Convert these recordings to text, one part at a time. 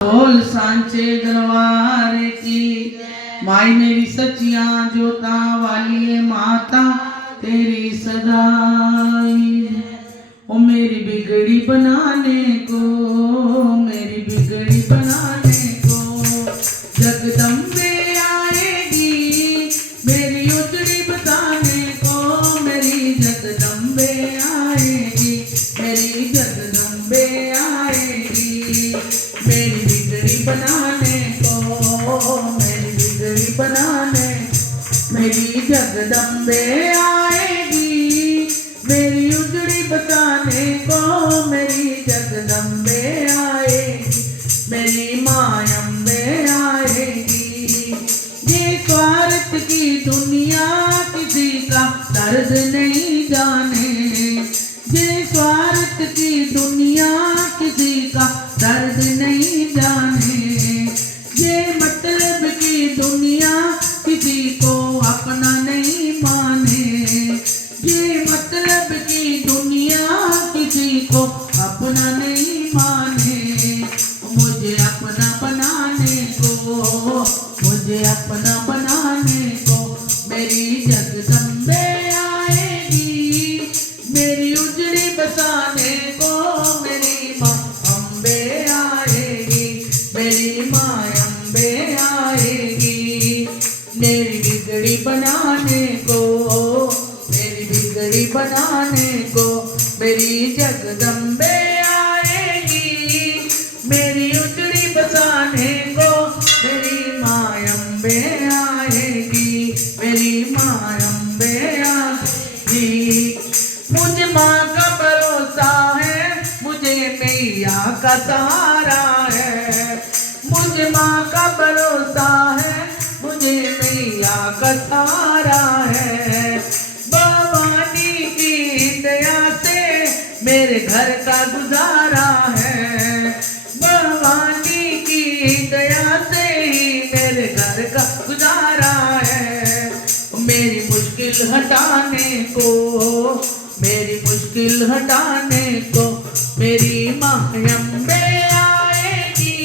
बोल सांचे दरबार की माई मेरी सचियां जोता वाली है माता तेरी सदाई। ओ मेरी बिगड़ी बनाने को, मेरी बिगड़ी बनाने को जगदम्बे आएगी, मेरी उजड़ी बताने को मेरी जगदम्बे आएगी, मेरी जगदम्बे आएगी। मेरी बिगड़ी बनाने को, मेरी बिगड़ी बनाने मेरी जगदम्बे आएगी, मेरी उजड़ी बताने को मेरी जगदम्बे आएगी, मेरी मायम्बे आएगी। ये स्वार्थ की दुनिया किसी का दर्द नहीं जाने, ये स्वार्थ की दुनिया किसी का दर्द नहीं जाने, ये मतलब की दुनिया किसी को अपना नहीं माने, ये मतलब की दुनिया किसी को अपना नहीं माने। मुझे अपना बनाने को, मुझे अपना बनाने को मेरी जगदम्बे आएगी, मेरी उजड़ी बसाने को मेरी माँ अम्बे आएगी, मेरी माँ अम्बे आएगी। मेरी बिगड़ी बनाने को, मेरी बिगड़ी बनाने को मेरी जगदम्बे आएगी, मेरी उजड़ी बसाने को मेरी माँ अम्बे आएगी, मेरी माँ अम्बे आएगी। मुझे माँ का भरोसा है, मुझे मैया का सहारा है, मुझे माँ का भरोसा है, मुझे मैया का सहारा है। भवानी की दया से मेरे घर का गुजारा है, भवानी की दया से ही मेरे घर का गुजारा है। मेरी मुश्किल हटाने को, मेरी मुश्किल हटाने को मेरी माँ अम्बे आएगी,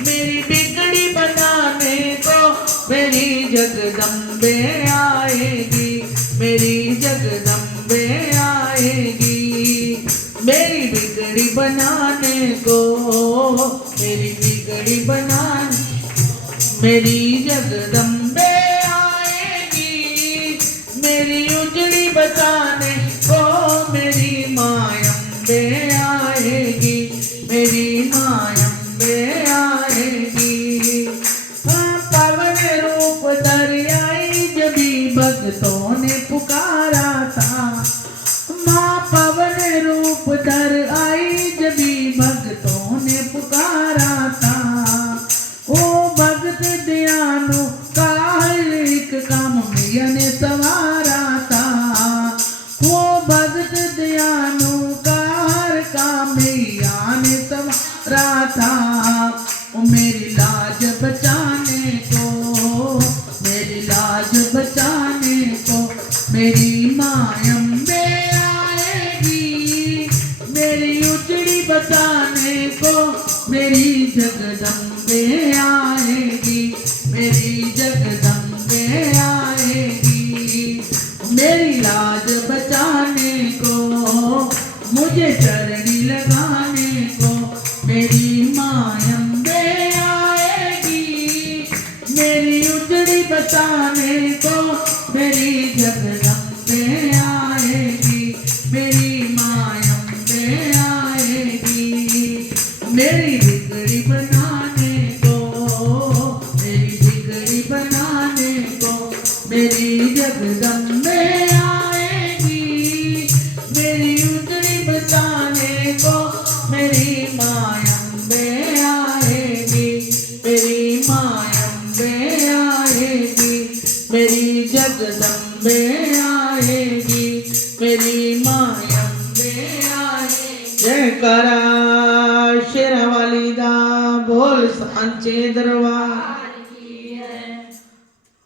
मेरी बिगड़ी बनाने को मेरी जगदम्बे आएगी, मेरी जगदम्बे आएगी। मेरी बिगड़ी बनाने को, मेरी बिगड़ी बनाने मेरी जगदम्बे आएगी, मेरी उजड़ी बचाने को मेरी माँ अम्बे आएगी, मेरी माँ अम्बे आएगी। पावन रूप धर आई जभी भक्तों ने पुकारा था, माँ पावन रूप धर आई जभी भक्तों ने पुकारा था। ओ भक्त दयालु का हर एक काम मैया ने सवारा था, वो भक्त दयालु का हर काम मैया ने सवारा था। ओ मेरी लाज बचाने को, मेरी लाज बचाने को मेरी माँ अम्बे आएगी, मेरी उजड़ी बचाने को मेरी जगदम्बे आएगी, मेरी जगदम्बे आएगी। मेरी लाज बचाने को, मुझे चरणी लगाने को मेरी माँ अम्बे आएगी, मेरी उजड़ी बचाने को मेरी जगदम्बे आएगी, मेरी माँ अम्बे आएगी। मेरी बिगड़ी बनाने को, मेरी बिगड़ी बनाने को मेरी जगदम्बे आएगी, मेरी उजड़ी बचाने को मेरी माँ अम्बे आएगी, मेरी माँ अम्बे आएगी, मेरी जगदम्बे आएगी, मेरी माँ अम्बे आएगी। जय करा शेरा वाली दा बोल सांचे दरबार।